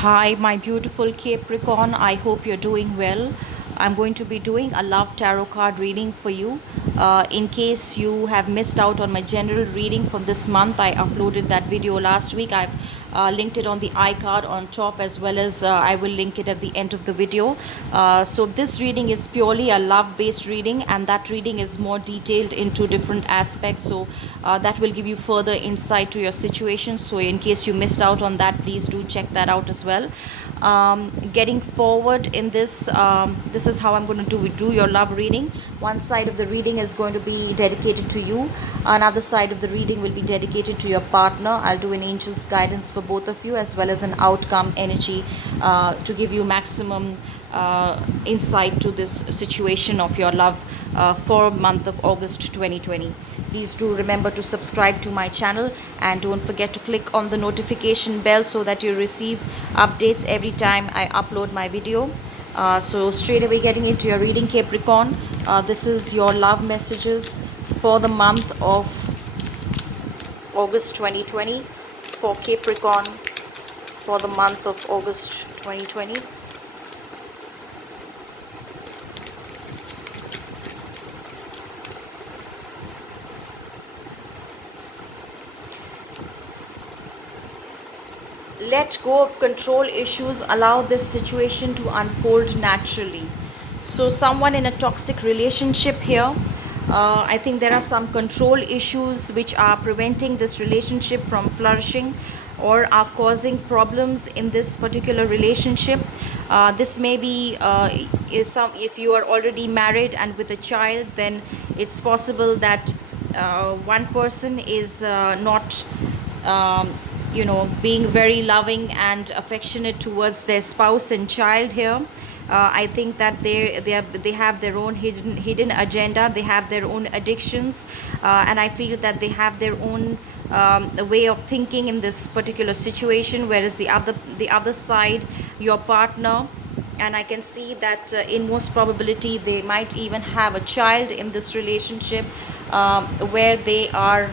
Hi, my beautiful Capricorn. I hope you're doing well. I'm going to be doing a love tarot card reading for you. In case you have missed out on my general reading from this month, I uploaded that video last week. I've linked it on the iCard on top, as well as I will link it at the end of the video. So this reading is purely a love-based reading, and that reading is more detailed into different aspects. So that will give you further insight to your situation. So in case you missed out on that, please do check that out as well. Getting forward in this, this is how I'm going to do your love reading. One side of the reading is going to be dedicated to you, another side of the reading will be dedicated to your partner. I'll do an angel's guidance for both of you, as well as an outcome energy to give you maximum insight to this situation of your love for month of August 2020. Please do remember to subscribe to my channel, and don't forget to click on the notification bell so that you receive updates every time I upload my video. So straight away getting into your reading, Capricorn. This is your love messages for the month of August 2020 for Capricorn for the month of August 2020. Let go of control issues, allow this situation to unfold naturally. So someone in a toxic relationship here, I think there are some control issues which are preventing this relationship from flourishing or are causing problems in this particular relationship. This may be if you are already married and with a child, then it's possible that one person is not being very loving and affectionate towards their spouse and child here. I think that they have their own hidden agenda. They have their own addictions, and I feel that they have their own way of thinking in this particular situation. Whereas the other side, your partner, and I can see that in most probability they might even have a child in this relationship, where there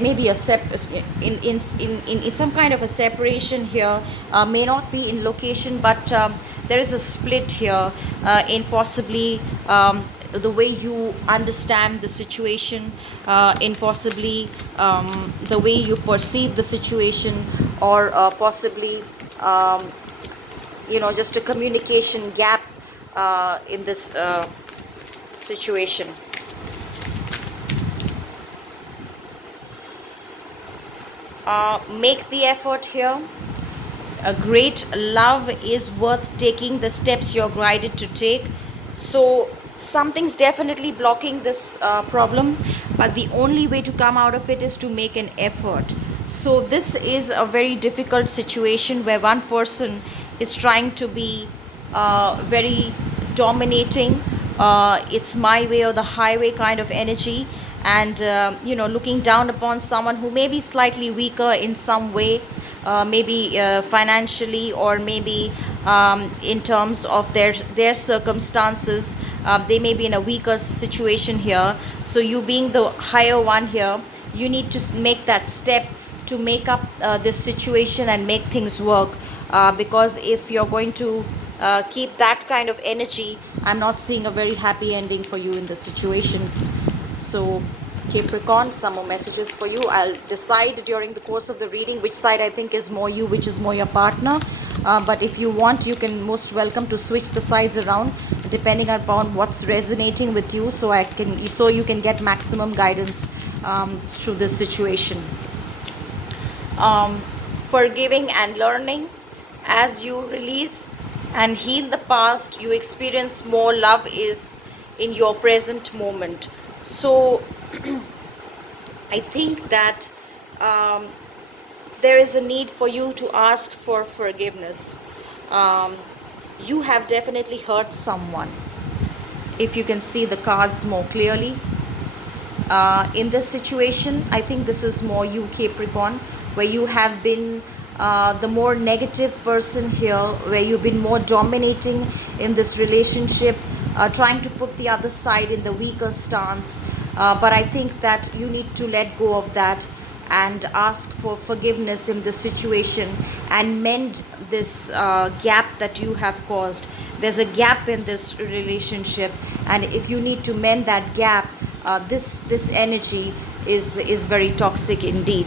may be in some kind of a separation here. May not be in location, but there is a split here in possibly the way you understand the situation, in possibly the way you perceive the situation, or possibly just a communication gap in this situation. Make the effort here. A great love is worth taking the steps you're guided to take. So something's definitely blocking this problem, but the only way to come out of it is to make an effort. So this is a very difficult situation where one person is trying to be very dominating. It's my way or the highway kind of energy, and looking down upon someone who may be slightly weaker in some way, maybe financially, or maybe in terms of their circumstances. They may be in a weaker situation here. So you being the higher one here, you need to make that step to make up this situation and make things work, because if you're going to keep that kind of energy, I'm not seeing a very happy ending for you in the situation. So Capricorn, some more messages for you. I'll decide during the course of the reading which side I think is more you, which is more your partner. But if you want, you can most welcome to switch the sides around depending upon what's resonating with you, so you can get maximum guidance through this situation. Forgiving and learning. As you release and heal the past, you experience more love is in your present moment. So I think that there is a need for you to ask for forgiveness. You have definitely hurt someone. If you can see the cards more clearly, in this situation, I think this is more you, Capricorn, where you have been the more negative person here, where you've been more dominating in this relationship, trying to put the other side in the weaker stance. But I think that you need to let go of that and ask for forgiveness in this situation and mend this gap that you have caused. There's a gap in this relationship, and if you need to mend that gap, this energy is very toxic indeed.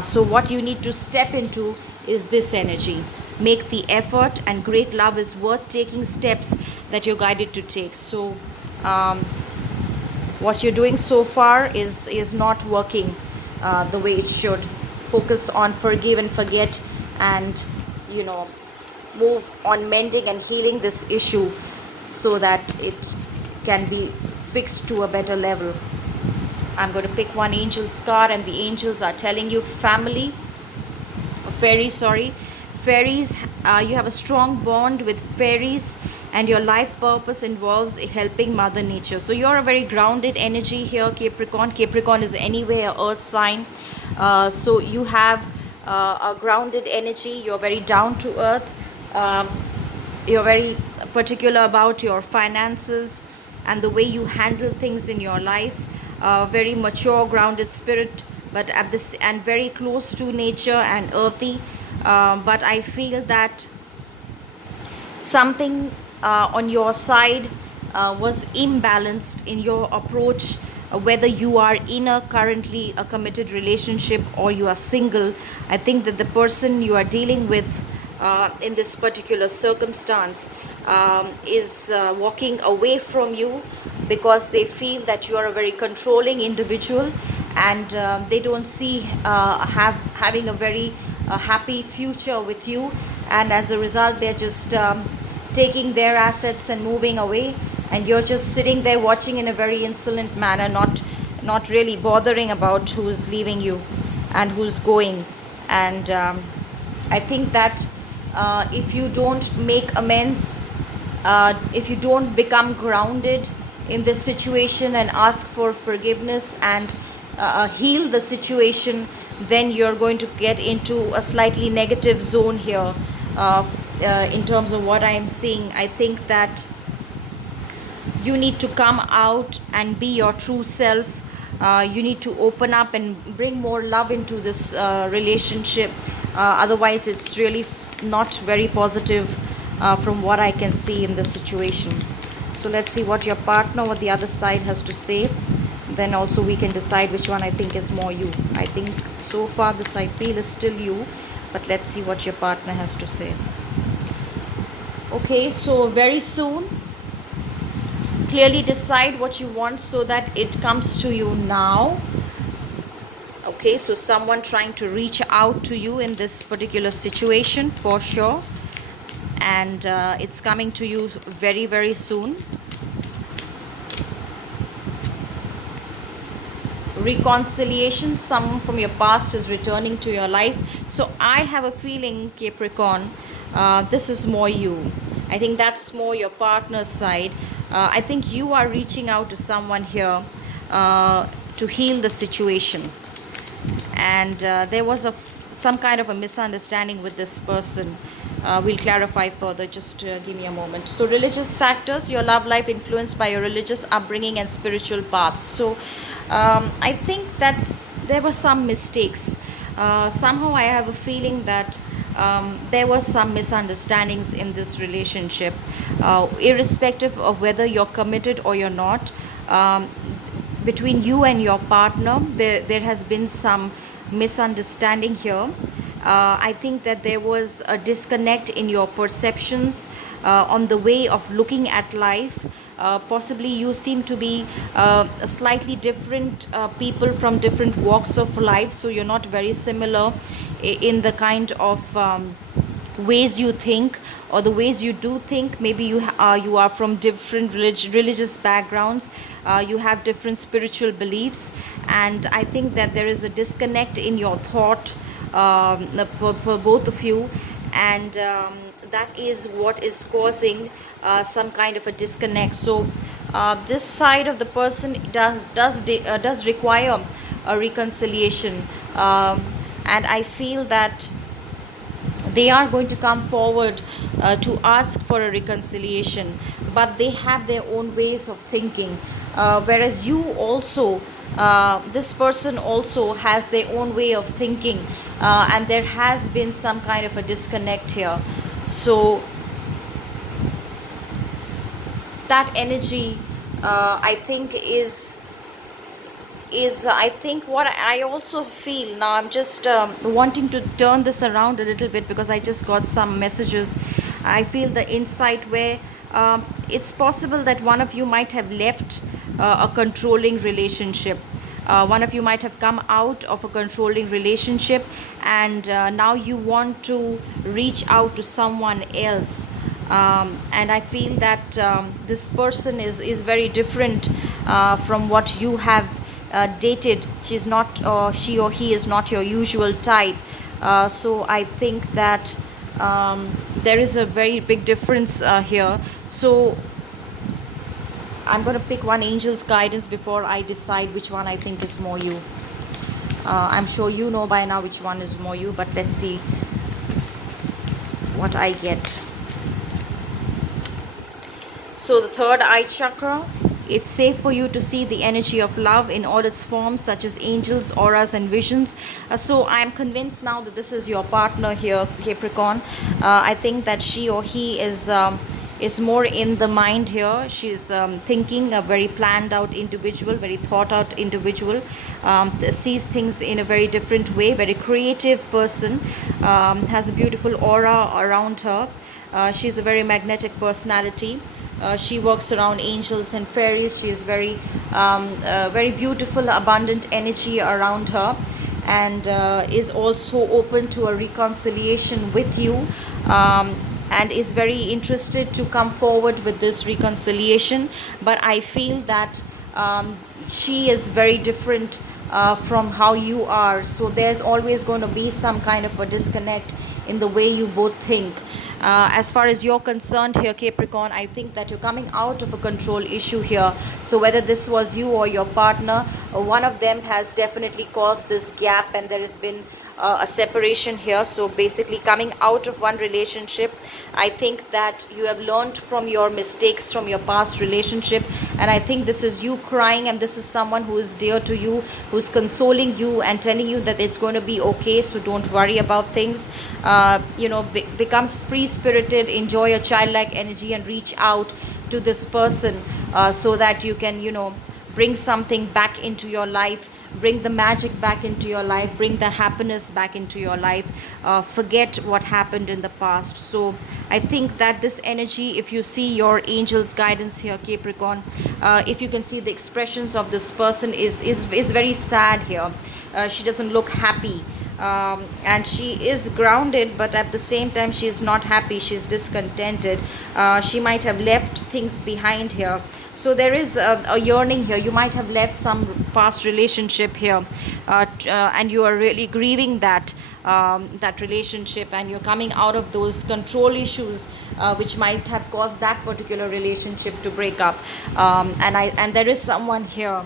So what you need to step into is this energy. Make the effort, and great love is worth taking steps that you're guided to take. So what you're doing so far is not working the way it should. Focus on forgive and forget, and you know, move on mending and healing this issue so that it can be fixed to a better level. I'm going to pick one angel's card, and the angels are telling you family, fairies, sorry. Fairies, you have a strong bond with fairies, and your life purpose involves helping Mother Nature. So you're a very grounded energy here, Capricorn. Capricorn is anyway a earth sign. So you have a grounded energy. You're very down to earth. You're very particular about your finances and the way you handle things in your life. Very mature, grounded spirit, but at this, and very close to nature and earthy. But I feel that something on your side was imbalanced in your approach, whether you are in a currently a committed relationship or you are single. I think that the person you are dealing with in this particular circumstance is walking away from you because they feel that you are a very controlling individual, and they don't see having a very happy future with you, and as a result they're just taking their assets and moving away, and you're just sitting there watching in a very insolent manner, not really bothering about who's leaving you and who's going. And I think that if you don't make amends, if you don't become grounded in this situation and ask for forgiveness and heal the situation, then you're going to get into a slightly negative zone here. In terms of what I am seeing, I think that you need to come out and be your true self. You need to open up and bring more love into this relationship. Otherwise, it's really not very positive from what I can see in the situation. So let's see what your partner or the other side has to say. Then also we can decide which one I think is more you. I think so far this I feel is still you, but let's see what your partner has to say. Okay, so very soon, clearly decide what you want so that it comes to you now. Okay, so someone trying to reach out to you in this particular situation for sure, and it's coming to you very, very soon. Reconciliation, someone from your past is returning to your life. So I have a feeling, Capricorn, this is more you. I think that's more your partner's side. I think you are reaching out to someone here to heal the situation, and there was some kind of a misunderstanding with this person. We'll clarify further, just give me a moment. So religious factors, your love life influenced by your religious upbringing and spiritual path. So I think there were some mistakes. Somehow I have a feeling that there was some misunderstandings in this relationship, irrespective of whether you're committed or you're not. Between you and your partner, there has been some misunderstanding here. I think that there was a disconnect in your perceptions on the way of looking at life. Possibly you seem to be slightly different people from different walks of life, so you're not very similar in the kind of ways you think or the ways you do think. Maybe you are from different religious backgrounds, you have different spiritual beliefs, and I think that there is a disconnect in your thought for both of you, and that is what is causing some kind of a disconnect. So this side of the person does require a reconciliation, and I feel that they are going to come forward to ask for a reconciliation, but they have their own ways of thinking, whereas you also this person also has their own way of thinking, and there has been some kind of a disconnect here. So that energy, I think is I think what I also feel now. I'm just wanting to turn this around a little bit because I just got some messages. I feel the insight where it's possible that one of you might have left a controlling relationship. One of you might have come out of a controlling relationship, and now you want to reach out to someone else. And I feel that this person is very different from what you have dated. She's not, she or he is not your usual type. So I think that there is a very big difference here. So I'm going to pick one angel's guidance before I decide which one I think is more you. I'm sure you know by now which one is more you, but let's see what I get. So the third eye chakra, it's safe for you to see the energy of love in all its forms, such as angels, auras, and visions. So I'm convinced now that this is your partner here, Capricorn. I think that she or he is more in the mind here. She's thinking, a very planned out individual, very thought out individual, sees things in a very different way, very creative person, has a beautiful aura around her. She's a very magnetic personality. She works around angels and fairies. She is very beautiful, abundant energy around her, and is also open to a reconciliation with you, and is very interested to come forward with this reconciliation. But I feel that she is very different from how you are. So there's always going to be some kind of a disconnect in the way you both think. As far as you're concerned here, Capricorn, I think that you're coming out of a control issue here. So whether this was you or your partner, one of them has definitely caused this gap, and there has been a separation here. So basically coming out of one relationship, I think that you have learned from your mistakes from your past relationship, and I think this is you crying, and this is someone who is dear to you, who's consoling you and telling you that it's going to be okay, so don't worry about things. Becomes free spirited, enjoy a childlike energy, and reach out to this person, so that you can bring something back into your life, bring the magic back into your life, bring the happiness back into your life, forget what happened in the past. So I think that this energy, if you see your angel's guidance here, Capricorn, if you can see the expressions of this person is very sad here. She doesn't look happy, and she is grounded, but at the same time she is not happy, she's discontented. She might have left things behind here. So there is a yearning here. You might have left some past relationship here, and you are really grieving that relationship, and you're coming out of those control issues, which might have caused that particular relationship to break up. And there is someone here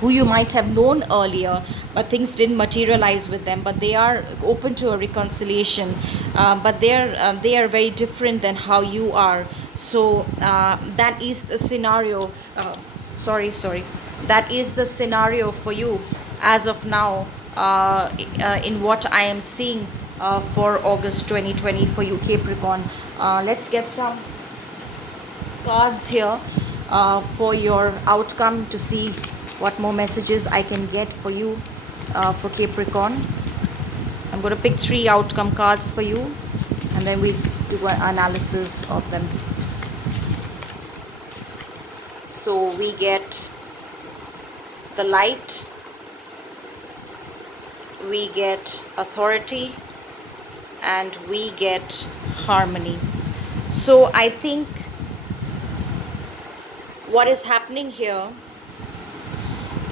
who you might have known earlier, but things didn't materialize with them, but they are open to a reconciliation, but they are very different than how you are. So that is the scenario. Sorry, that is the scenario for you as of now, in what I am seeing for August 2020 for you, Capricorn. Let's get some cards here for your outcome, to see what more messages I can get for you, for Capricorn. I'm going to pick 3 outcome cards for you, and then we do an analysis of them. So we get the light, we get authority, and we get harmony. So I think what is happening here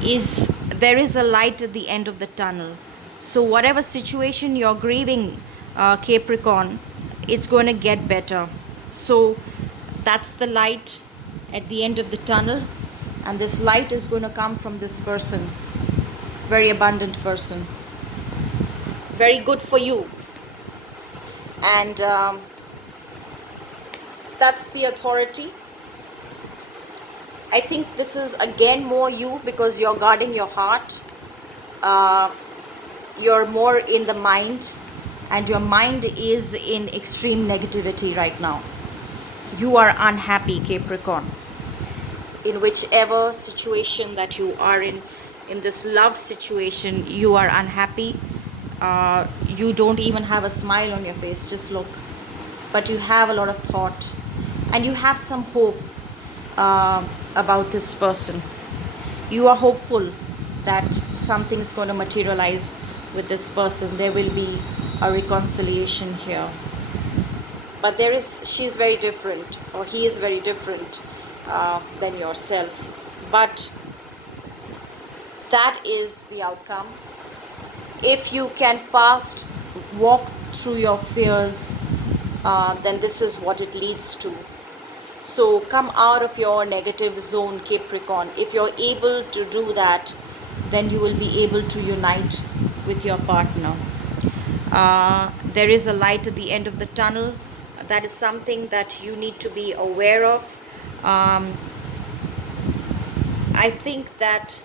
is there is a light at the end of the tunnel. So whatever situation you're grieving, Capricorn, it's going to get better. So that's the light at the end of the tunnel, and this light is going to come from this person, very abundant person, very good for you. And that's the authority. I think this is again more you, because you're guarding your heart. You're more in the mind, and your mind is in extreme negativity right now. You are unhappy, Capricorn. In whichever situation that you are in this love situation, you are unhappy. You don't even have a smile on your face, just look. But you have a lot of thought, and you have some hope about this person. You are hopeful that something is going to materialize with this person. There will be a reconciliation here. But she's very different, or he is very different than yourself. But that is the outcome. If you can walk through your fears, then this is what it leads to. So come out of your negative zone, Capricorn. If you're able to do that, then you will be able to unite with your partner. There is a light at the end of the tunnel. That is something that you need to be aware of. I think that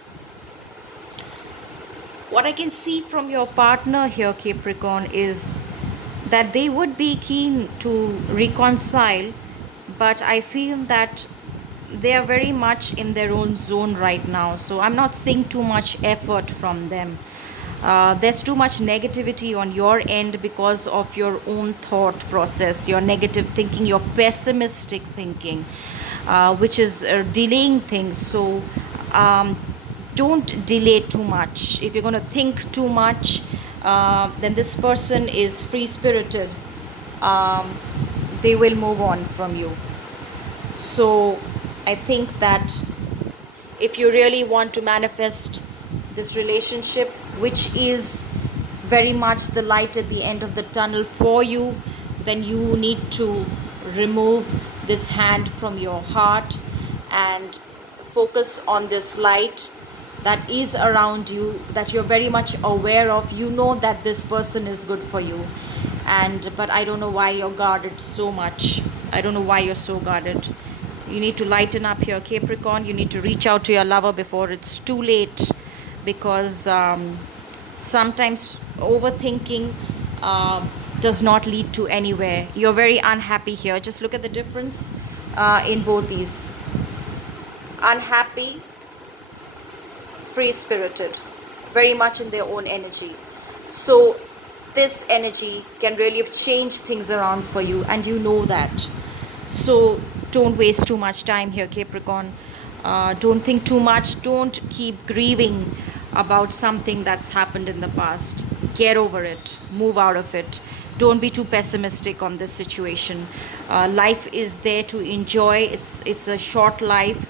what I can see from your partner here, Capricorn, is that they would be keen to reconcile, but I feel that they are very much in their own zone right now. So I'm not seeing too much effort from them. There's too much negativity on your end because of your own thought process, your negative thinking, your pessimistic thinking, which is delaying things. So don't delay too much. If you're going to think too much, then this person is free-spirited. They will move on from you. So I think that if you really want to manifest this relationship, which is very much the light at the end of the tunnel for you, then you need to remove this hand from your heart and focus on this light that is around you, that you're very much aware of. You know that this person is good for you, but I don't know why you're guarded so much. I don't know why you're so guarded. You need to lighten up here, Capricorn. You need to reach out to your lover before it's too late, because sometimes overthinking does not lead to anywhere. You're very unhappy here. Just look at the difference in both these. Unhappy, free-spirited, very much in their own energy. So this energy can really change things around for you, and you know that. So don't waste too much time here, Capricorn. Don't think too much. Don't keep grieving about something that's happened in the past. Get over it. Move out of it. Don't be too pessimistic on this situation. Life is there to enjoy. It's a short life.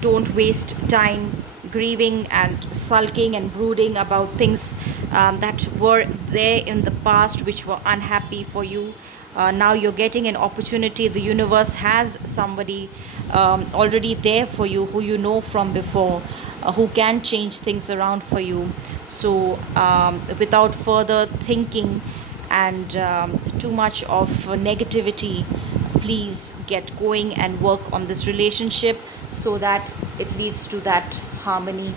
Don't waste time grieving and sulking and brooding about things that were there in the past, which were unhappy for you. Now you're getting an opportunity. The universe has somebody already there for you, who you know from before, who can change things around for you. So without further thinking and too much of negativity, please get going and work on this relationship, so that it leads to that harmony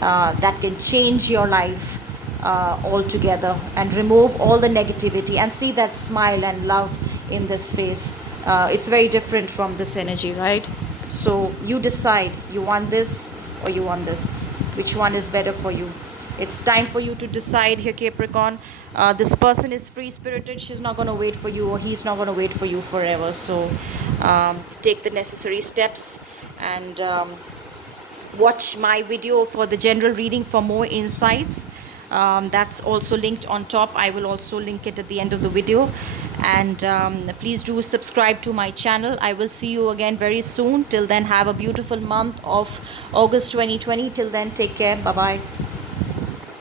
that can change your life altogether, and remove all the negativity, and see that smile and love in this face. It's very different from this energy, right? So you decide, you want this or you want this. Which one is better for you? It's time for you to decide here, Capricorn. This person is free-spirited. She's not going to wait for you, or he's not going to wait for you forever. So take the necessary steps, and watch my video for the general reading for more insights. That's also linked on top. I will also link it at the end of the video. And please do subscribe to my channel. I will see you again very soon. Till then, have a beautiful month of August 2020. Till then, take care. Bye bye.